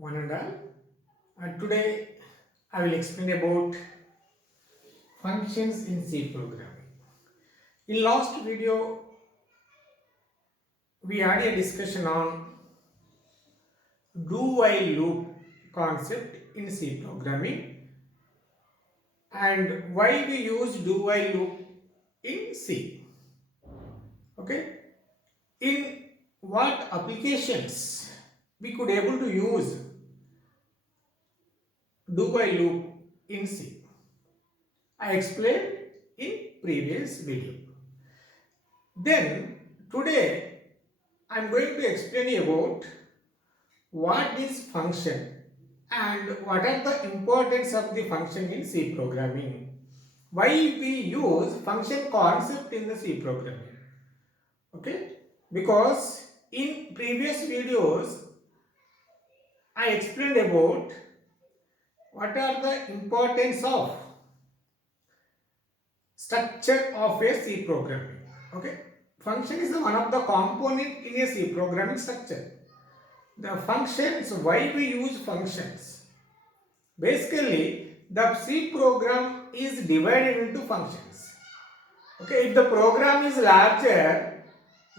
one and all. Today I will explain about functions in C programming. In last video we had a discussion on do while loop concept in C programming and why we use do while loop in C. Okay, in what applications we could able to use do while loop in C. I explained in previous video. Then today I am going to explain about what is function and what are the importance of the function in C programming. Why we use function concept in the C programming. Okay, because in previous videos I explained about what are the importance of structure of a C programming. Okay, function is one of the component in a C programming structure. The functions, why we use functions? Basically, the C program is divided into functions. Okay, if the program is larger,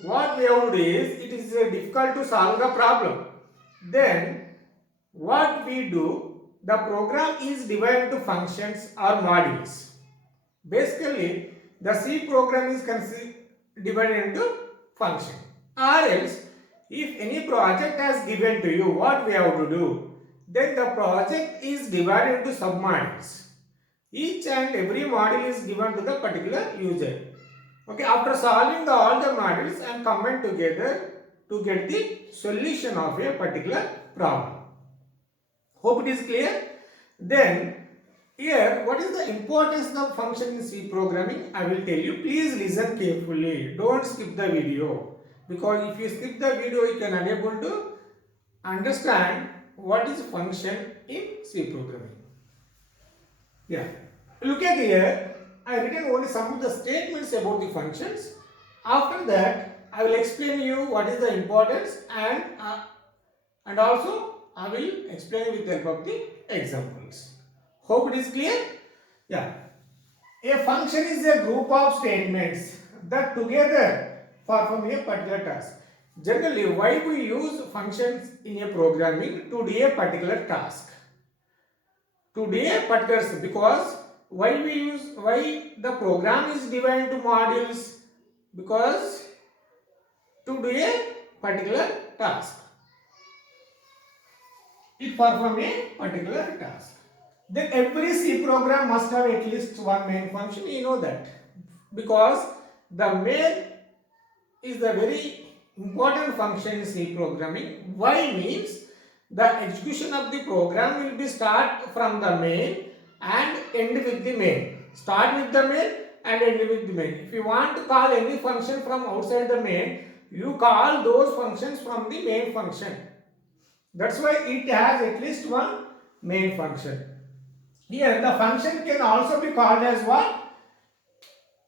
what we have to do is, it is difficult to solve the problem. Then, what we do, the program is divided into functions or modules. Basically, the C program is divided into function. Or else, if any project has given to you, what we have to do? Then the project is divided into submodules. Each and every module is given to the particular user. Okay, after solving all the modules and combine together to get the solution of a particular problem. Hope it is clear. Then here, what is the importance of function in C programming? I will tell you. Please listen carefully. Don't skip the video. Because if you skip the video, you can unable to understand what is function in C programming. Yeah. Look at here. I written only some of the statements about the functions. After that, I will explain you what is the importance and also I will explain with the help of the examples. Hope it is clear? Yeah. A function is a group of statements that together perform a particular task. Generally, why we use functions in a programming to do a particular task? To do a particular, because why the program is divided into modules? Because to do a particular task, it perform a particular task. Then every C program must have at least one main function. You know that, because the main is the very important function in C programming. Why means the execution of the program will be start from the main and end with the main. Start with the main and end with the main. If you want to call any function from outside the main, you call those functions from the main function. That's why it has at least one main function. Here the function can also be called as what?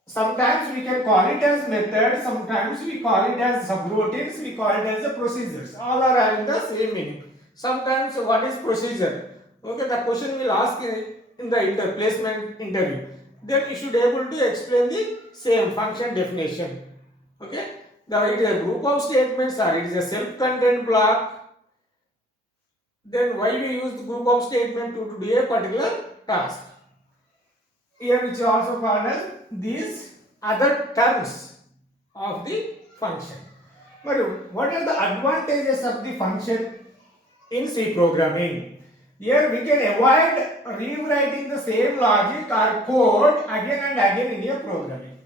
Sometimes we can call it as method, sometimes we call it as subroutines, we call it as the procedures. All are having the same meaning. Sometimes what is procedure? Okay, the question will ask in the placement interview. Then you should able to explain the same function definition. Okay, it is a group of statements or it is a self-contained block. Then why we use the group of statement to do a particular task? Here which is also called as these other terms of the function. But what are the advantages of the function in C programming? Here we can avoid rewriting the same logic or code again and again in a programming.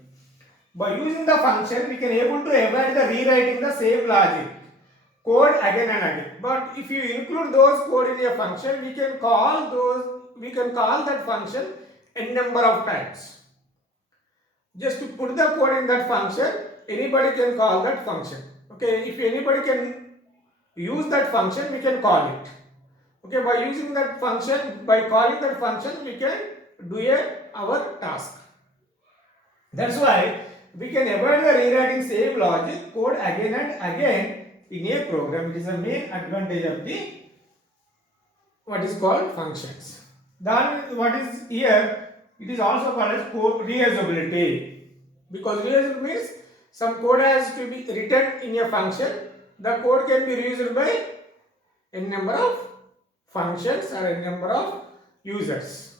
By using the function, we can able to avoid the rewriting the same logic code again and again. But if you include those code in a function, we can call that function n number of times. Just to put the code in that function, anybody can call that function. Okay, if anybody can use that function, we can call it. Okay, by using that function, by calling that function, we can do our task. That's why we can avoid the rewriting same logic code again and again in a program. It is the main advantage of the what is called functions. Then what is here, it is also called as code reusability, because reusable means some code has to be written in a function. The code can be reused by a number of functions or a number of users.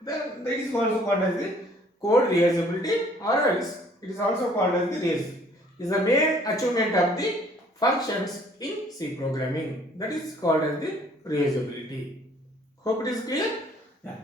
Then that is also called as the code reusability, or else it is also called as the reuse. Is the main achievement of the functions in C programming. That is called as the reusability. Hope it is clear? Yeah.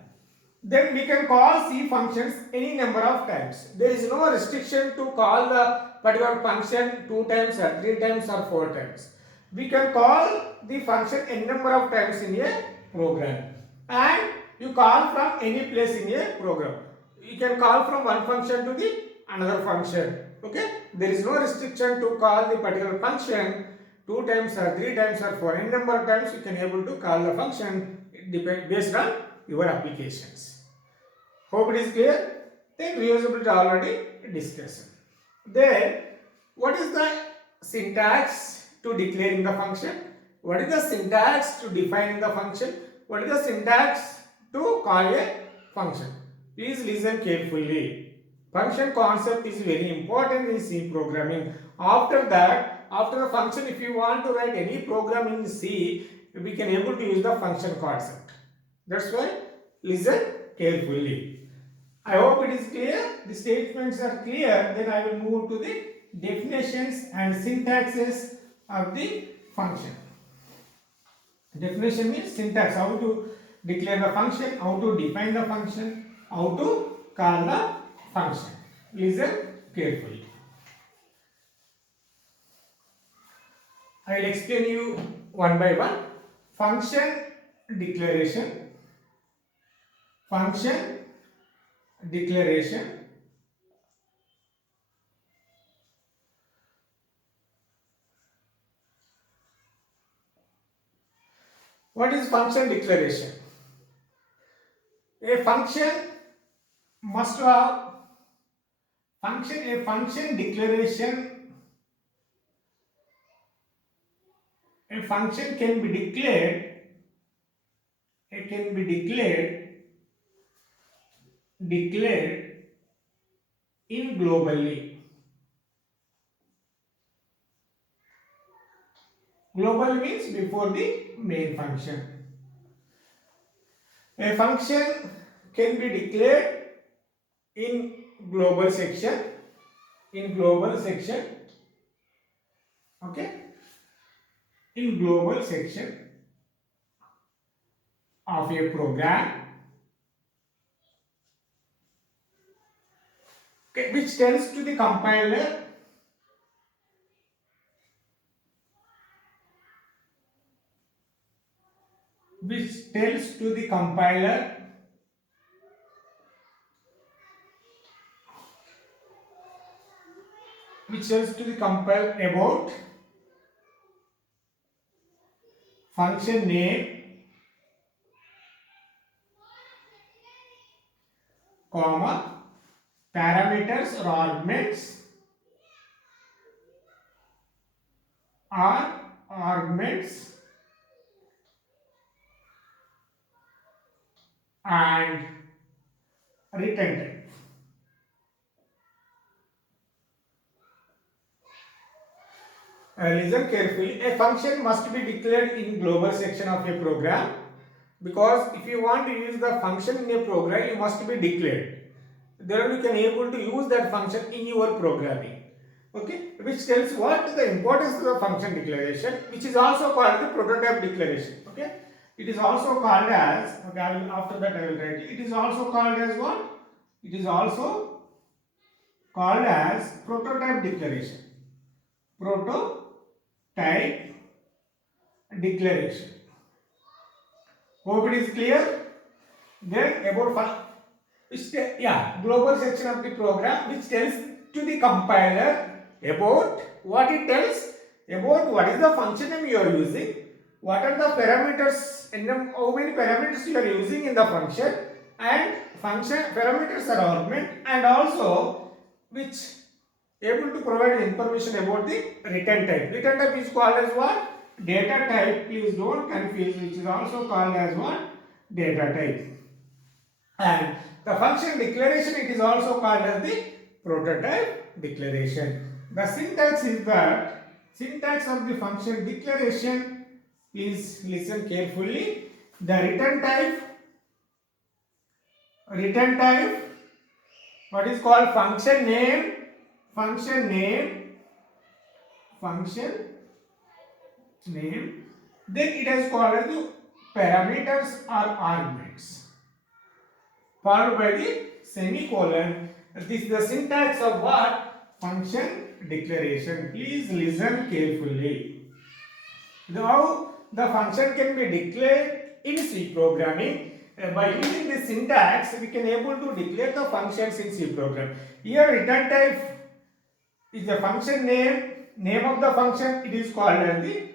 Then we can call C functions any number of times. There is no restriction to call the particular function 2 times or 3 times or 4 times. We can call the function n number of times in a program, and you call from any place in a program. You can call from one function to the another function. Okay, there is no restriction to call the particular function 2 times or 3 times or 4 n number of times. You can able to call the function based on your applications. Hope it is clear. Then reusability already discussed. Then what is the syntax to declaring the function? What is the syntax to defining the function? What is the syntax to call a function? Please listen carefully. Function concept is very important in C programming. After that, after the function, if you want to write any program in C, we can able to use the function concept. That's why listen carefully. I hope it is clear. The statements are clear. Then I will move to the definitions and syntaxes of the function. Definition means syntax, how to declare the function, how to define the function, how to call the function. Listen carefully. I will explain you one by one. Function declaration. Function declaration. What is function declaration? A function must have a function declaration. A function can be declared. It can be declared in globally. Global means before the main function. A function can be declared in global section. In global section. Okay. In global section of a program. Okay, which tells to the compiler which tells to the compiler about function name, comma, parameters or arguments and return type. Listen carefully. A function must be declared in global section of a program, because if you want to use the function in a program, you must be declared. Then you can able to use that function in your programming. Okay, which tells what is the importance of the function declaration, which is also called the prototype declaration. Okay, it is also called as, okay, after that I will write it. It is also called as what? It is also called as prototype declaration. Prototype declaration. Hope it is clear. Then about global section of the program, which tells to the compiler about what it tells about what is the function name you are using, what are the parameters, and how many parameters you are using in the function, and function parameters are argument, and also which able to provide information about the return type. Return type is called as what? data type, please don't confuse, which is also called as what? Data type. And the function declaration, it is also called as the prototype declaration. The syntax is that, syntax of the function declaration, please listen carefully. The return type, what is called function name, function name, then it is called as the parameters or arguments, followed by the semicolon. This is the syntax of what? Function declaration. Please listen carefully. Now the function can be declared in C programming. By using this syntax, we can able to declare the functions in C program. Here return type is the function name of the function, it is called as the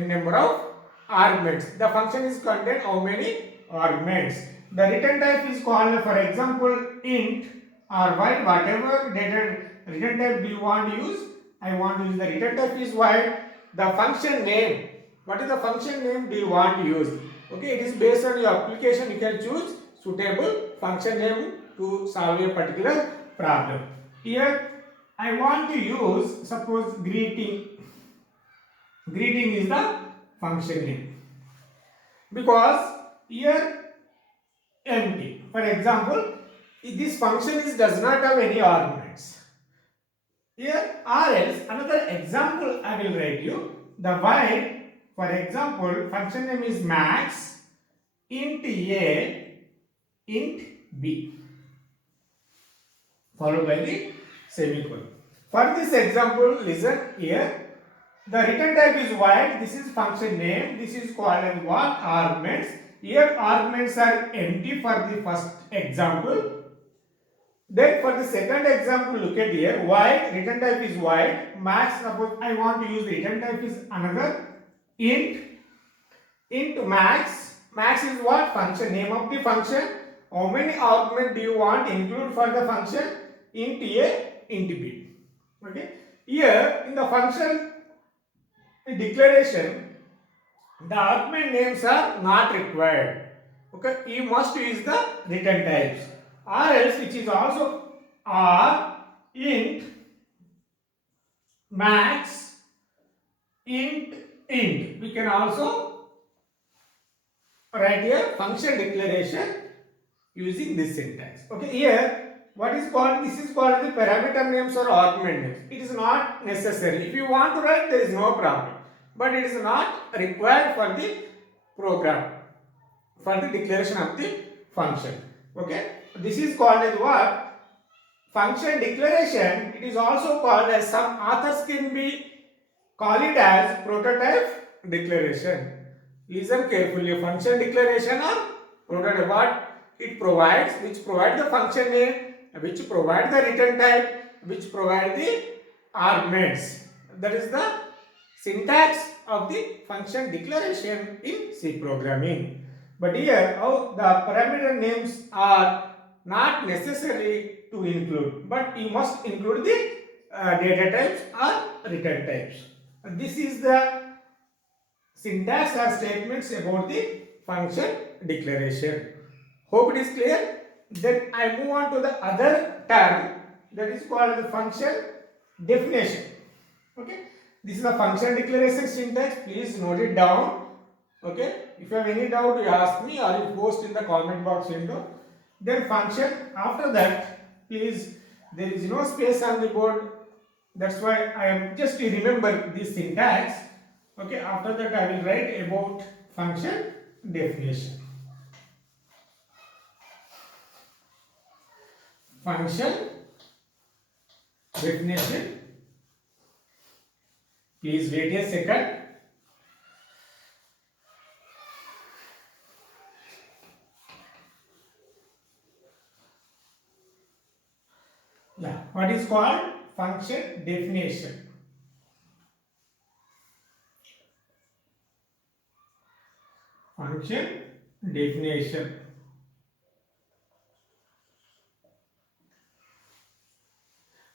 number of arguments. The function is contain how many arguments. The return type is called, for example, int or void, whatever data return type do you want to use. I want to use the return type is void. The function name, what is the function name do you want to use? Okay, it is based on your application, you can choose suitable function name to solve a particular problem. Here I want to use, suppose greeting. Greeting is the function name, because here empty. For example, if this function does not have any arguments. Here or else another example I will write you. The void, for example, function name is max int a int b, followed by the semicolon. For this example, listen here. The return type is void. This is function name. This is called as what? Arguments. Here arguments are empty for the first example. Then for the second example, look at here. Void, return type is void. Max, suppose I want to use the return type is another int. Int max. Max is what? Function name of the function. How many arguments do you want include for the function? Int a, int b. Okay. Here in the function declaration, the argument names are not required. Okay, you must use the return types, or else which is also r int max int. We can also write here function declaration using this syntax. Okay, here what is called, this is called the parameter names or argument names. It is not necessary. If you want to write, there is no problem, but it is not required for the program, for the declaration of the function. Okay, this is called as what? Function declaration. It is also called as, some authors can be call it as prototype declaration. Listen carefully. Function declaration or prototype, what it provides, which provide the function name, which provide the return type, which provide the arguments. That is the syntax of the function declaration in C programming. But here, how the parameter names are not necessary to include, but you must include the data types or return types. This is the syntax or statements about the function declaration. Hope it is clear. Then I move on to the other term, that is called the function definition. Okay, this is the function declaration syntax. Please note it down. Okay, if you have any doubt, you ask me or you post in the comment box window. Then function, after that, please, there is no space on the board. That's why I am just to remember this syntax. Okay, after that I will write about function definition. Function definition. Please wait a second. Yeah, what is called function definition? Function definition.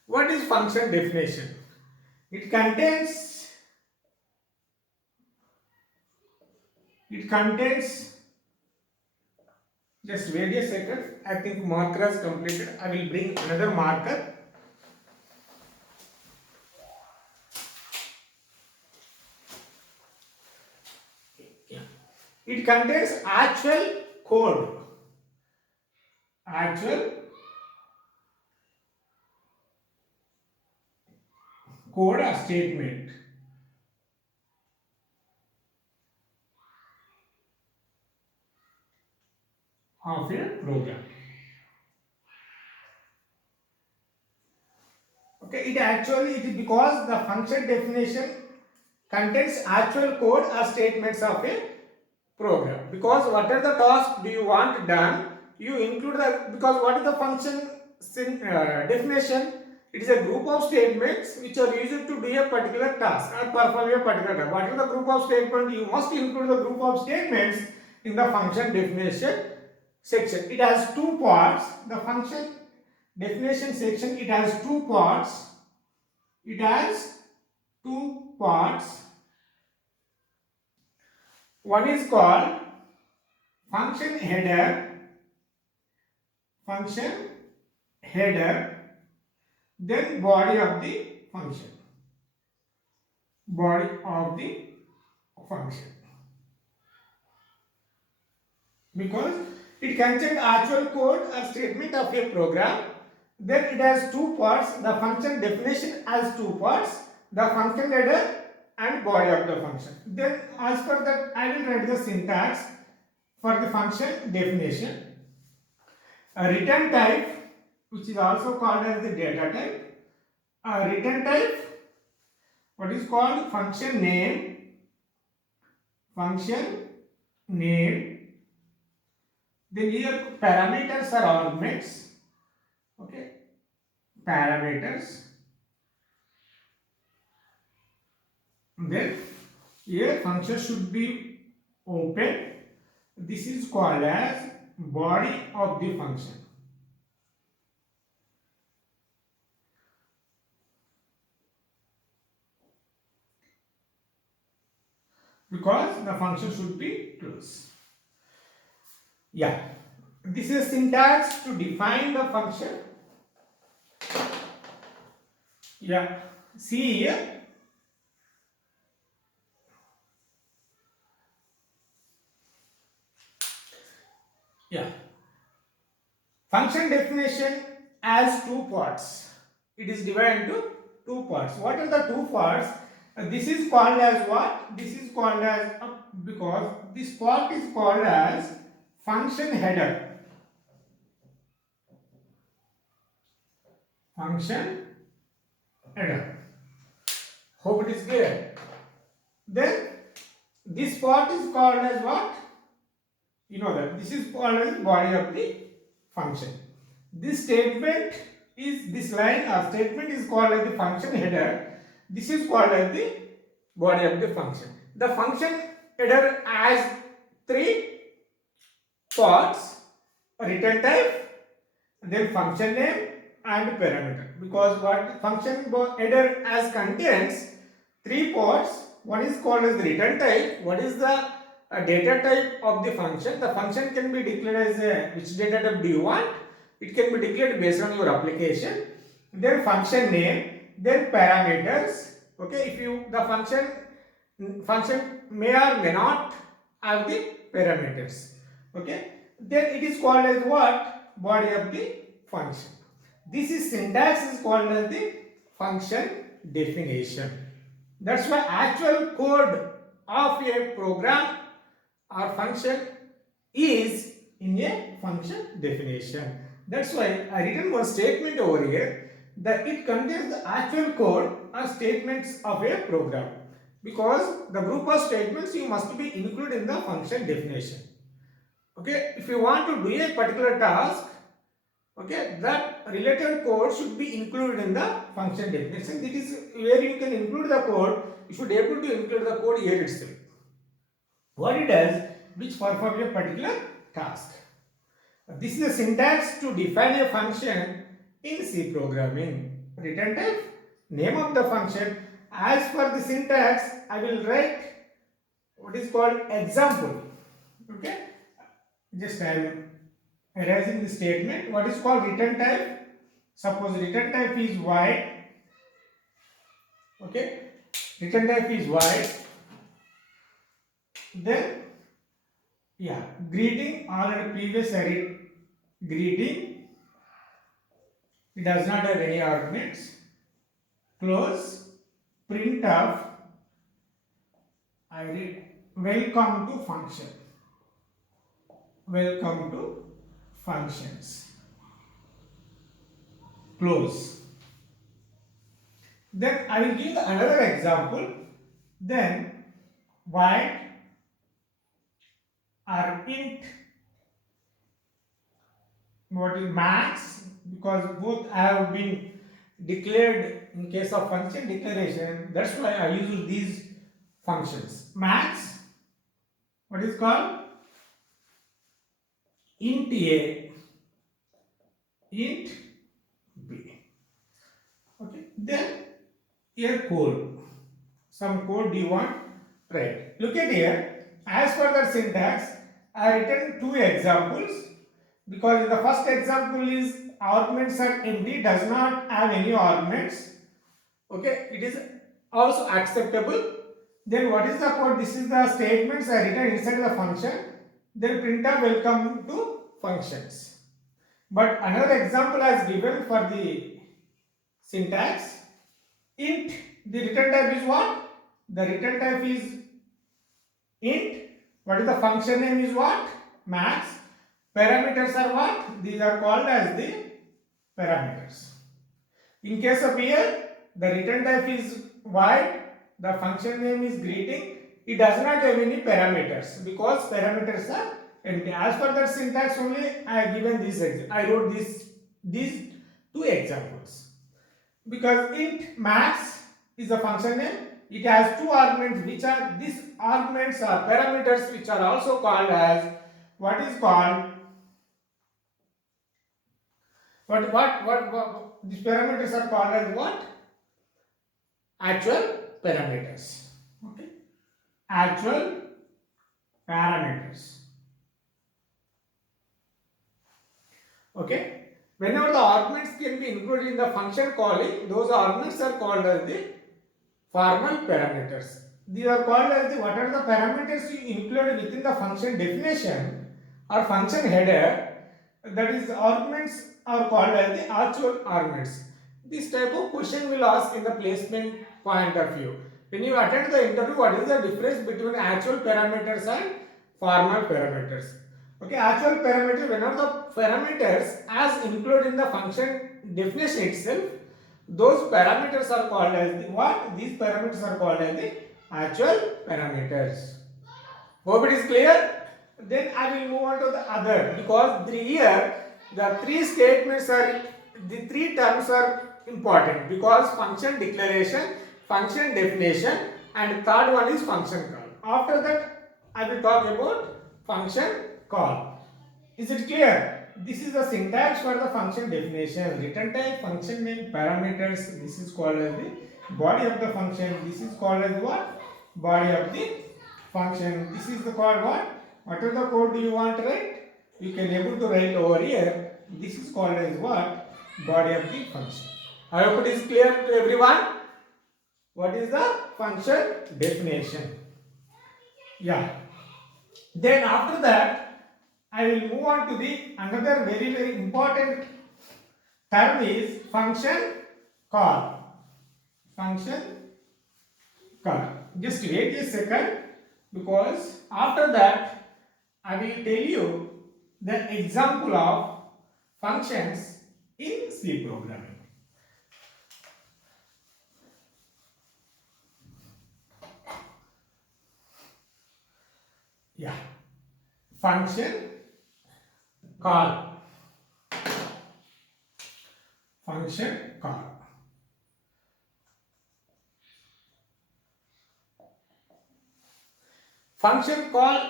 What is function definition? It contains It contains, just wait a second, I think marker has completed. I will bring another marker. Yeah. It contains actual code. Actual code or statement of a program. Okay, it is because the function definition contains actual code or statements of a program. Because what are the tasks do you want done, you include the, because what is the function definition? It is a group of statements which are used to do a particular task or perform a particular task. What is the group of statement? You must include the group of statements in the function definition section. It has two parts. The function definition section, it has two parts. It has two parts. One is called function header, then body of the function. Body of the function. Because it contains actual code or statement of a program. Then it has two parts. The function definition has two parts. The function header and body of the function. Then as per that, I will write the syntax for the function definition. A return type, which is also called as the data type. A return type, what is called function name. Then here parameters are arguments. Okay, parameters. Then here function should be open. This is called as body of the function. Because the function should be closed. Yeah, this is syntax to define the function. Yeah, see here. Yeah, function definition has two parts. It is divided into two parts. What are the two parts? This is called as what? This is called as, because this part is called as function header. Function header. Hope it is clear. Then this part is called as what? You know that this is called as body of the function. This statement is, this line or statement is called as the function header. This is called as the body of the function. The function header has three parts: return type, then function name and parameter. Because what function header has contains three parts. One is called as the return type. What is the data type of the function? The function can be declared as which data type do you want? It can be declared based on your application. Then function name, then parameters. Okay, if you the function may or may not have the parameters. Okay, then it is called as what? Body of the function. This is syntax is called as the function definition. That's why actual code of a program or function is in a function definition. That's why I written one statement over here that it contains the actual code or statements of a program. Because the group of statements you must be included in the function definition. Okay, if you want to do a particular task, okay, that related code should be included in the function definition. That is where you can include the code. You should be able to include the code here itself. What it does, which performs a particular task. This is a syntax to define a function in C programming. Return type, name of the function. As per the syntax, I will write what is called example. Okay, just I am erasing the statement. What is called return type? Suppose return type is void. Okay, return type is void. Then yeah, greeting already previous I read greeting. It does not have any arguments. Close. Print of I read welcome to function. Welcome to functions. Close. Then I will give another example. Then void or int, what is max, because both have been declared in case of function declaration. That's why I use these functions. Max, what is called int a, int b. Okay, then here code. Some code you want, right? Look at here. As per the syntax, I written two examples because the first example is arguments are empty, does not have any arguments. Okay, it is also acceptable. Then what is the code? This is the statements I written inside the function. Then printf welcome to functions. But another example I has given for the syntax. Int, the return type is what? The return type is int. What is the function name is what? Max. Parameters are what? These are called as the parameters. In case of here, the return type is void. The function name is greeting. It does not have any parameters because parameters are empty. As per that syntax only, I have given this. I wrote these two examples. Because int max is a function name, it has two arguments, which are these arguments are parameters, which are also called as what is called what these parameters are called as what? Actual parameters. Okay, actual parameters. Okay. Whenever the arguments can be included in the function calling, those arguments are called as the formal parameters. These are called as the what are the parameters you include within the function definition or function header. That is, arguments are called as the actual arguments. This type of question will ask in the placement point of view. When you attend the interview, what is the difference between actual parameters and formal parameters? Okay, actual parameter, whenever the parameters as included in the function definition itself, those parameters are called as the what? These parameters are called as the actual parameters. Hope it is clear. Then I will move on to the other, because here the three statements are, the three terms are important, because function declaration, function definition, and third one is function call. After that I will talk about function call. Is it clear? This is the syntax for the function definition. Return type, function name, parameters. This is called as the body of the function. This is called as what? Body of the function. This is the called what? Whatever the code you want to write, you can able to write over here. This is called as what? Body of the function. I hope it is clear to everyone. What is the function definition? Yeah. Then after that, I will move on to the another very important term is function call. Function call. Just wait a second, because after that I will tell you the example of functions in C programming. Yeah. Function call. Function call. Function call.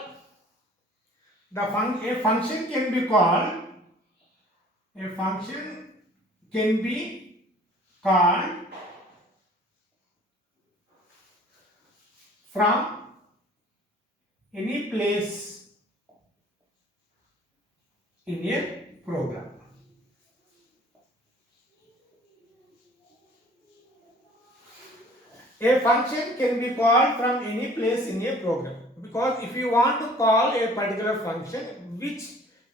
A function can be called. A function can be called from any place in a program. A function can be called from any place in a program, because if you want to call a particular function which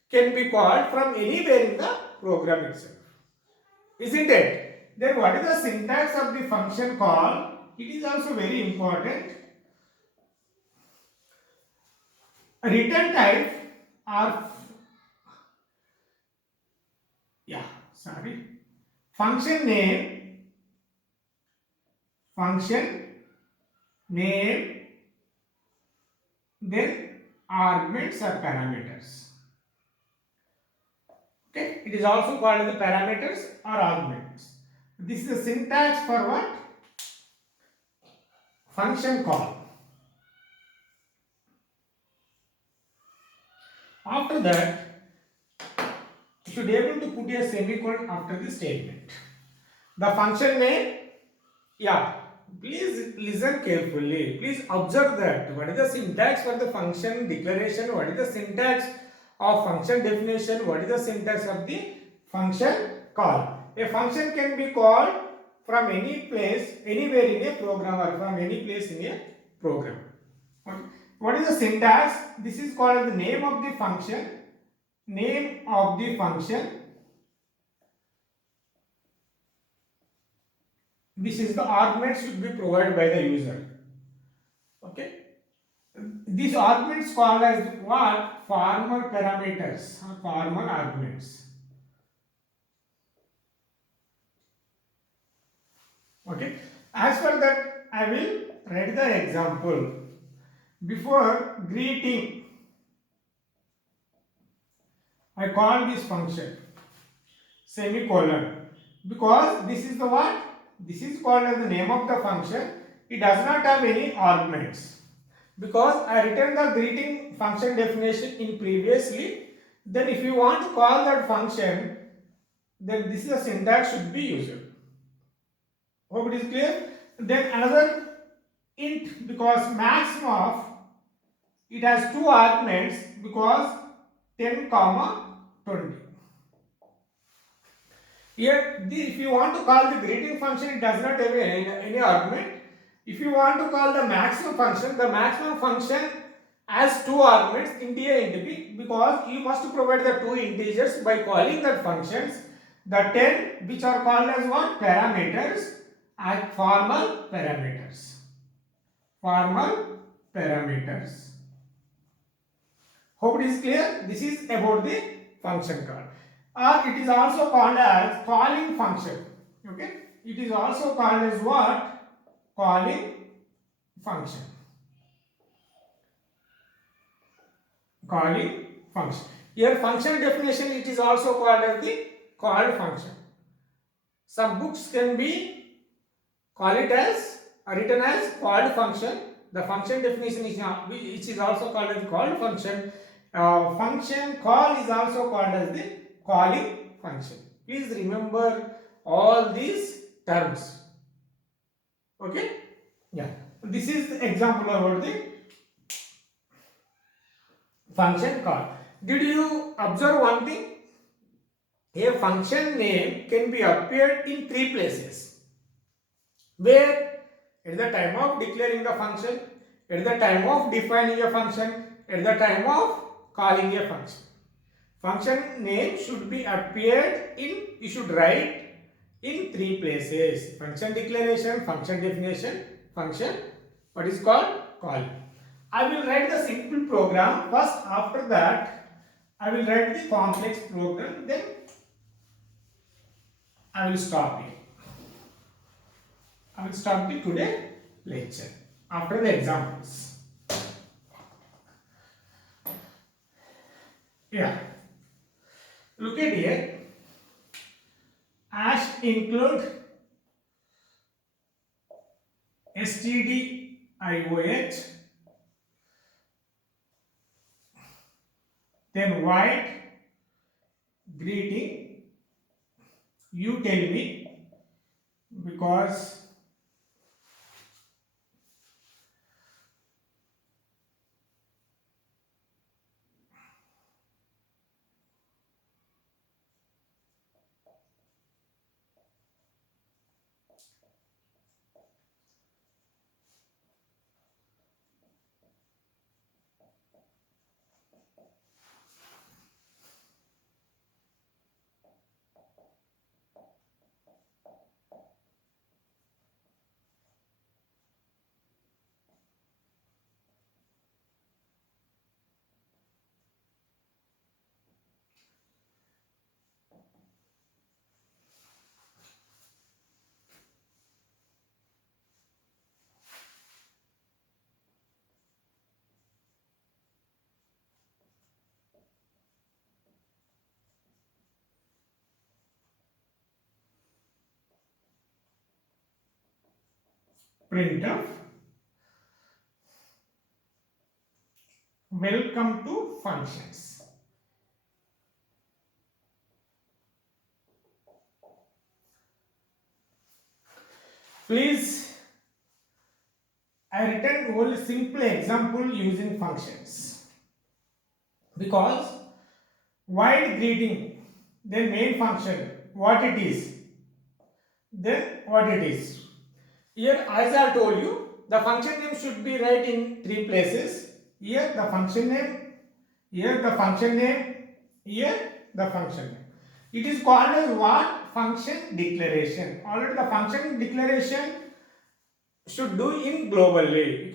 can be called from anywhere in the program itself, isn't it? Then what is the syntax of the function call? It is also very important. Return type are function name, then arguments or parameters. Okay, it is also called as the parameters or arguments. This is the syntax for what? Function call. After that, you should be able to put a semicolon after the statement. The function name, please listen carefully. Please observe that. What is the syntax for the function declaration? What is the syntax of function definition? What is the syntax of the function call? A function can be called from any place, anywhere in a program, or from any place in a program. What is the syntax? This is called the name of the function. Name of the function. This is the argument should be provided by the user. Okay. These arguments called as what? Formal parameters or formal arguments. Okay. As for that, I will write the example. Before greeting, I call this function semicolon, because this is the what? This is called as the name of the function. It does not have any arguments, because I written the greeting function definition in previously. Then if you want to call that function, then this is the syntax should be used. Hope it is clear. Then another int, because maximum of it has two arguments, because 10 comma 20. Here, if you want to call the greeting function, it does not have any argument. If you want to call the maximum function has two arguments, int a, int b, because you must provide the two integers by calling that functions. The 10 which are called as what? Parameters, and formal parameters. Formal parameters. Hope it is clear. This is about the function call. Or it is also called as calling function. Okay, it is also called as what? Calling function. Calling function. Here function definition, it is also called as the called function. Some books can be written as called function. The function definition is which is also called as called function. Function call is also called as the calling function. Please remember all these terms. Okay? Yeah. This is the example about the function call. Did you observe one thing? A function name can be appeared in three places. Where? At the time of declaring the function, at the time of defining a function, at the time of calling a function. Function name should be appeared in, you should write in three places. Function declaration, function definition, function what is called calling. I will write the simple program first. After that, I will write the complex program. Then I will stop here. I will stop the today lecture after the examples. Yeah. Look at here. Include stdioh, then void greeting. You tell me, because printf welcome to functions. Please, I written only simple example using functions because while greeting, then main function, what it is, then what it is. Here, as I told you, the function name should be right in three places. Here the function name, here the function name, here the function name. It is called as what? Function declaration. Already the function declaration should do in globally.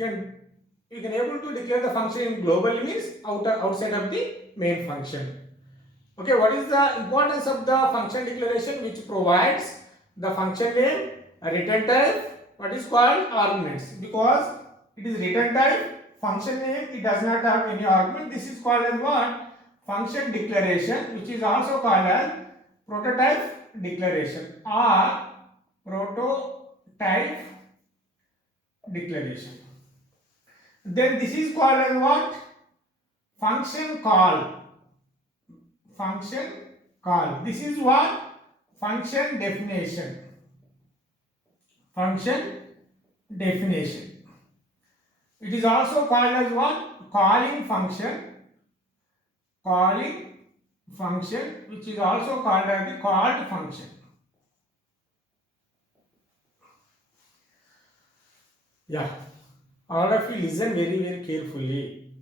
You can able to declare the function in globally means outside of the main function. Okay, what is the importance of the function declaration? Which provides the function name, a return type, what is called arguments. Because it is return type, function name, it does not have any argument. This is called as what? Function declaration, which is also called as prototype declaration or prototype declaration. Then this is called as what? Function call. Function call. This is what? Function definition. Function definition. It is also called as what? Calling function. Calling function, which is also called as the called function. Yeah, all of you listen very carefully.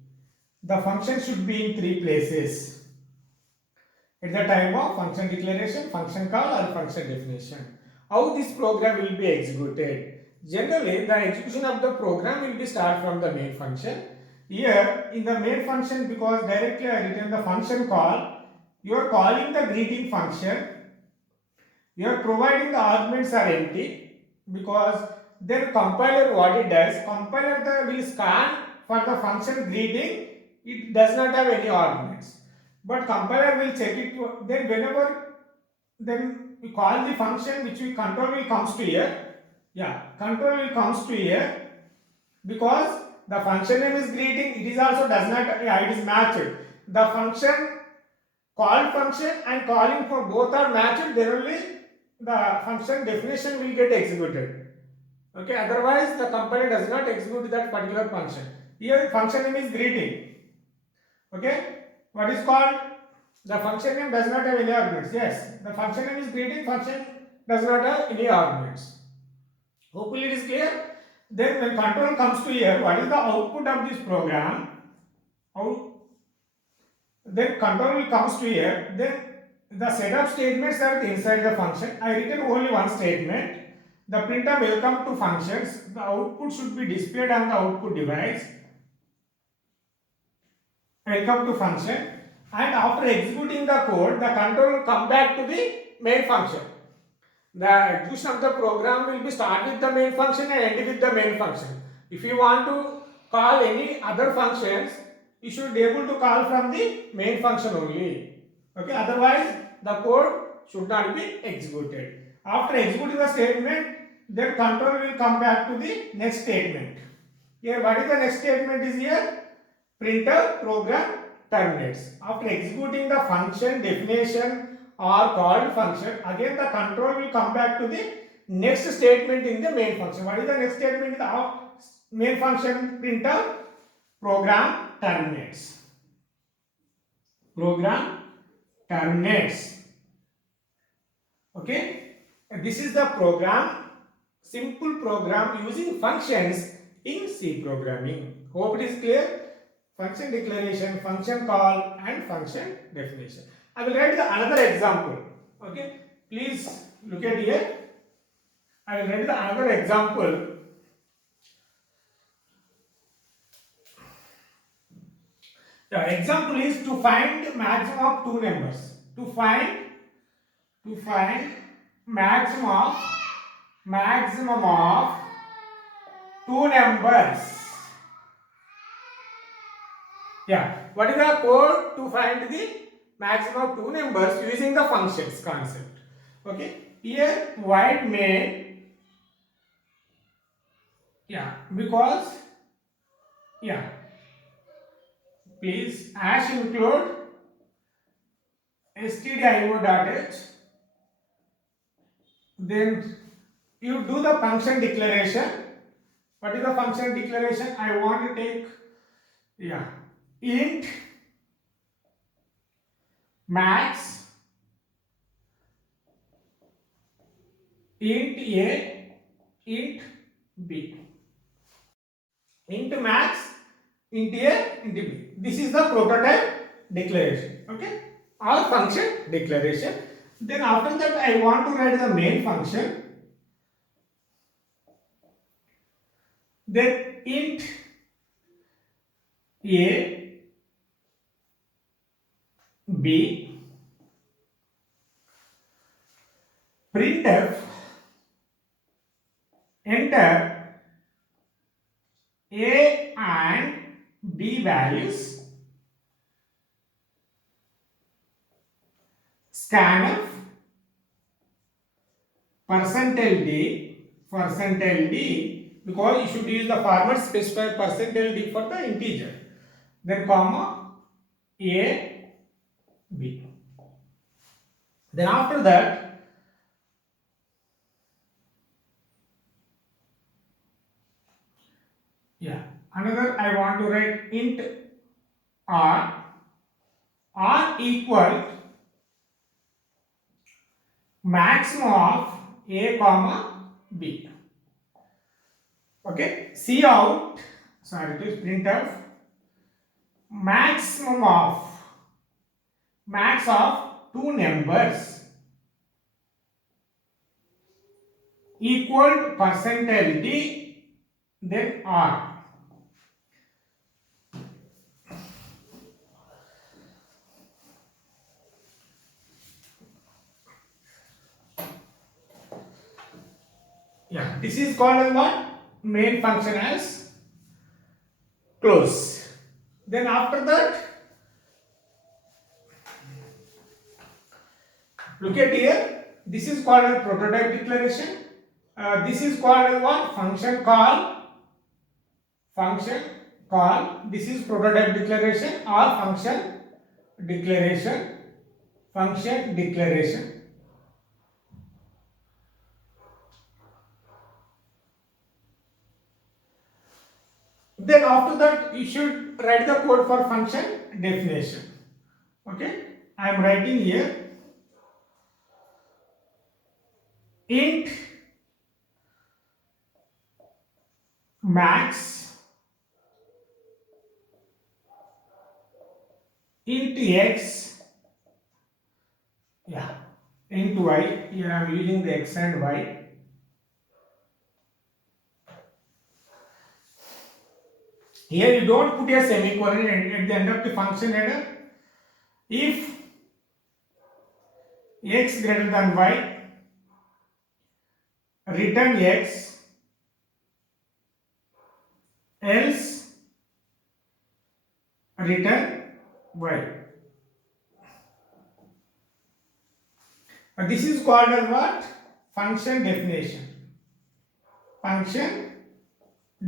The function should be in three places at the time of function declaration, function call or function definition. How this program will be executed? Generally, the execution of the program will be start from the main function. Here, in the main function, because directly I written the function call, you are calling the greeting function. You are providing the arguments are empty because then compiler what it does, compiler will scan for the function greeting, it does not have any arguments. But compiler will check it, then whenever then we call the function which we control will comes to here. Yeah, control will comes to here because the function name is greeting, it is also does not, yeah, it is matched. The function called function and calling for both are matched, then only the function definition will get executed. Okay, otherwise the compiler does not execute that particular function. Here function name is greeting. Okay, what is called? The function name does not have any arguments. Yes, the function name is greeting, function does not have any arguments. Hopefully it is clear. Then when control comes to here, what is the output of this program? Then control will comes to here. Then the set of statements are inside the function. I written only one statement. The printer welcome to functions. The output should be displayed on the output device. Welcome to function. And after executing the code, the control will come back to the main function. The execution of the program will be start with the main function and end with the main function. If you want to call any other functions, you should be able to call from the main function only. Okay, otherwise the code should not be executed. After executing the statement, then control will come back to the next statement. Here, what is the next statement is here? Printer program terminates. After executing the function definition or called function, again the control will come back to the next statement in the main function. What is the next statement in the main function? Printer program terminates. Program terminates. Okay, this is the program, simple program using functions in C programming. Hope it is clear. Function declaration, function call and function definition. I will write another example. Okay, please look at here. I will write another example. The example is to find maximum of two numbers. To find maximum of two numbers. Yeah, what is the code to find the maximum of two numbers using the functions concept? Okay, here void main Yeah, because yeah, please hash include stdio.h, then you do the function declaration. What is the function declaration? I want to take, yeah, int max, int a, int b, int max, int a, int b. This is the prototype declaration, okay, or function declaration. Then after that I want to write the main function. Then int a, b, printf, enter a and b values, scanf, percentile d, because you should use the format specified percentile d for the integer, then comma a, b. Then after that, yeah, another I want to write int r equal maximum of a comma b. Okay, see out, sorry, it is printf maximum of max of two numbers equal percentile d, then r. Yeah, this is called as what? Main function as close. Then after that, look at here. This is called a prototype declaration. This is called as what? Function call. Function call. This is prototype declaration or function declaration. Function declaration. Then after that, you should write the code for function definition. Okay, I am writing here int max, int x, yeah, int y. Here I am using the x and y. Here you don't put a semicolon at the end of the function header. If x greater than y, return x, else return y. This is called as what? Function definition. Function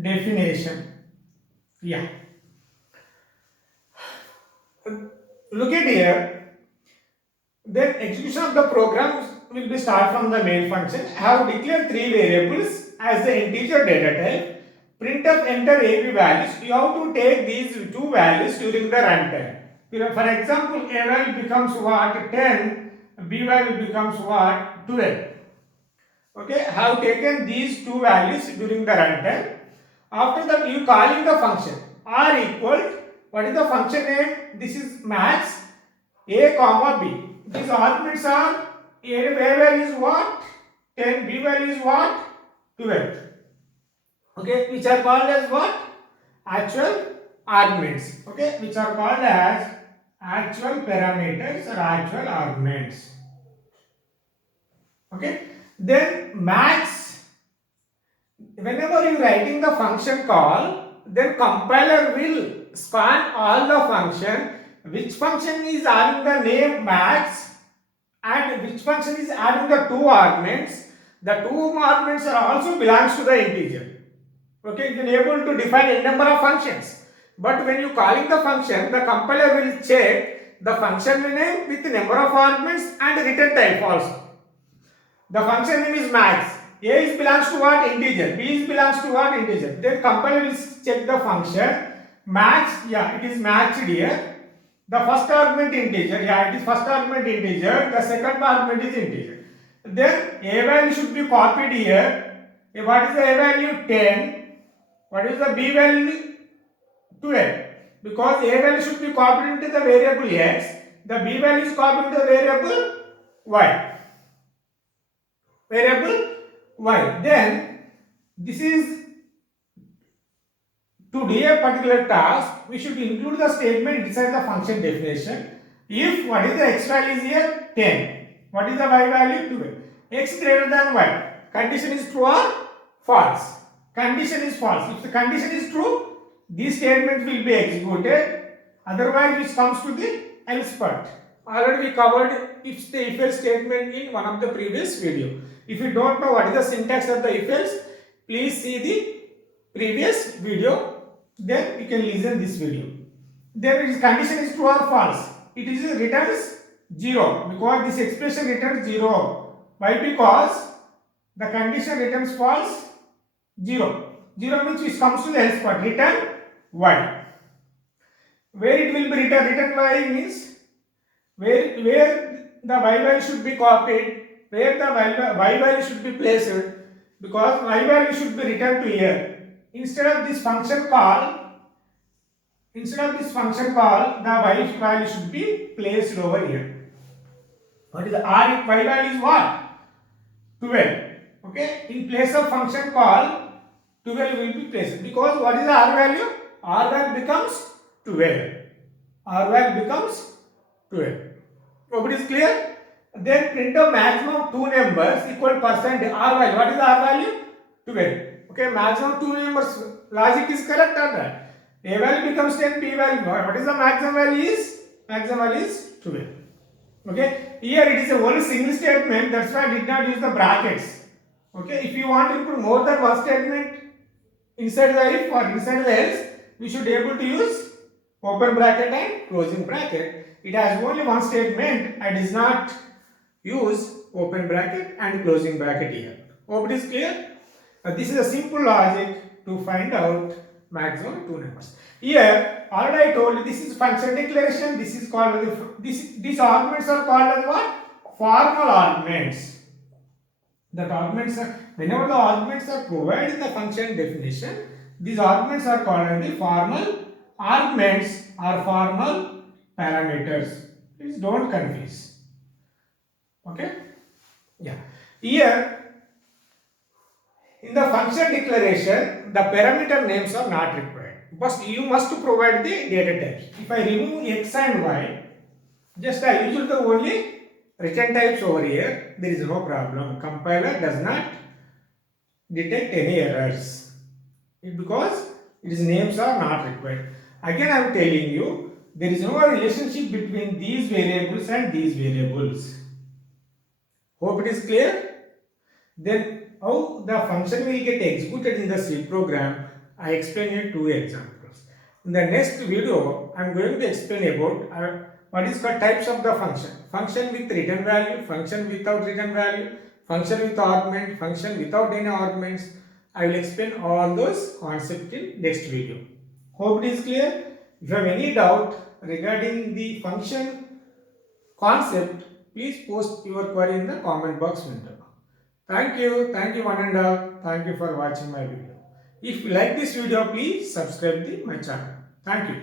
definition. Yeah. Look at here. Then execution of the program will be start from the main function. I have declared three variables as the integer data type. Printf enter AB values. You have to take these two values during the runtime. For example, A value becomes what? 10. B value becomes what? 12. Okay, I have taken these two values during the runtime. After that, you calling the function r equal, what is the function name? This is max a comma b. These arguments are a value is what? 10, b value is what? 12. Okay, which are called as what? Actual arguments. Okay, which are called as actual parameters or actual arguments. Okay, then max, whenever you writing the function call, then compiler will scan all the function, which function is having the name max and which function is having the two arguments. The two arguments are also belongs to the integer. Okay, you can able to define a number of functions. But when you calling the function, the compiler will check the function name with the number of arguments and return type also. The function name is max. A is belongs to what? Integer. B is belongs to what? Integer. Then compiler will check the function max. Yeah, it is matched here. The first argument integer. Yeah, it is first argument integer. The second argument is integer. Then a value should be copied here. What is the a value? 10. What is the b value? 12. Because a value should be copied into the variable x. The b value is copied into the variable y. Variable y. Then this is to do a particular task, we should include the statement inside the function definition. If what is the x value is here? 10. What is the y value? 12. X greater than y. Condition is true or false? Condition is false. If the condition is true, this statement will be executed. Otherwise, it comes to the else part. Already we covered if else statement in one of the previous video. If you don't know what is the syntax of the if else, please see the previous video. Then you can listen this video. Then its condition is true or false. It is returns 0 because this expression returns 0. Why? Because the condition returns false 0. 0 means it comes to the else part. Return y. Where it will be written y means where the y value should be copied, where the y value should be placed, because y value should be returned to here. Instead of this function call, the y value should be placed over here. What is the y value is what? 12. Okay, in place of function call, 12 will be placed because what is the r value? R value becomes 12. R value becomes 12. Hope it is clear? Then print a maximum of two numbers equal percent r value. What is the r value? 12. Okay, maximum two numbers. Logic is correct or not? A value becomes 10, B value. What is the maximum value is? Maximum value is 12. Okay, here it is a only single statement. That's why I did not use the brackets. Okay, if you want to put more than one statement inside the if or inside the else, we should be able to use open bracket and closing bracket. It has only one statement. I did not use open bracket and closing bracket here. Hope it is clear. This is a simple logic to find out maximum two numbers. Here, already I told you this is function declaration. This is called these arguments are called as what? Formal arguments. That arguments are whenever the arguments are provided in the function definition, these arguments are called as the formal arguments or formal parameters. Please don't confuse. Okay? Yeah. Here in the function declaration, the parameter names are not required. But you must provide the data types. If I remove x and y, just I use the only return types over here, there is no problem. Compiler does not detect any errors because its names are not required. Again, I am telling you, there is no relationship between these variables and these variables. Hope it is clear. Then how the function will get executed in the C program, I explain you two examples. In the next video, I am going to explain about what is called types of the function. Function with return value, function without return value, function with argument, function without any arguments. I will explain all those concepts in next video. Hope it is clear. If you have any doubt regarding the function concept, please post your query in the comment box window. Thank you one and all. Thank you for watching my video. If you like this video, please subscribe to my channel. Thank you.